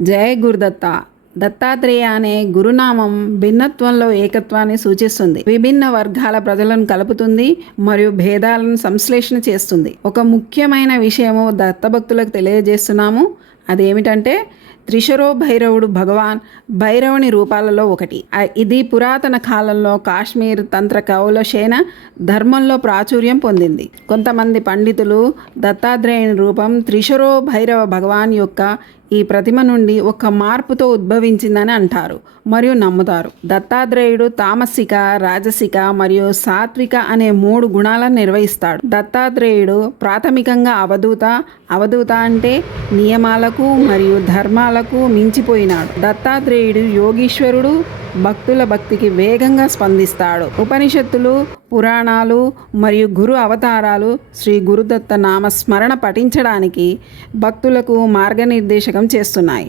జయ గురుదత్త. దత్తాత్రేయ అనే గురునామం భిన్నత్వంలో ఏకత్వాన్ని సూచిస్తుంది. విభిన్న వర్గాల ప్రజలను కలుపుతుంది మరియు భేదాలను సంశ్లేషణ చేస్తుంది. ఒక ముఖ్యమైన విషయము దత్తభక్తులకు తెలియజేస్తున్నాము. అదేమిటంటే త్రిశరో భైరవుడు భగవాన్ భైరవుని రూపాలలో ఒకటి. ఇది పురాతన కాలంలో కాశ్మీర్ తంత్ర కౌలశేన ధర్మంలో ప్రాచుర్యం పొందింది. కొంతమంది పండితులు దత్తాత్రేయుని రూపం త్రిశరో భైరవ భగవాన్ యొక్క ఈ ప్రతిమ నుండి ఒక మార్పుతో ఉద్భవించిందని అంటారు మరియు నమ్ముతారు. దత్తాత్రేయుడు తామసిక, రాజసిక మరియు సాత్విక అనే 3 గుణాలను నిర్వహిస్తాడు. దత్తాత్రేయుడు ప్రాథమికంగా అవధూత. అవధూత అంటే నియమాలకు మరియు ధర్మాలకు మించిపోయినాడు. దత్తాత్రేయుడు యోగీశ్వరుడు. భక్తుల భక్తికి వేగంగా స్పందిస్తాడు. ఉపనిషత్తులు, పురాణాలు మరియు గురు అవతారాలు శ్రీ గురుదత్త నామ స్మరణ పఠించడానికి భక్తులకు మార్గనిర్దేశకం చేస్తున్నాయి.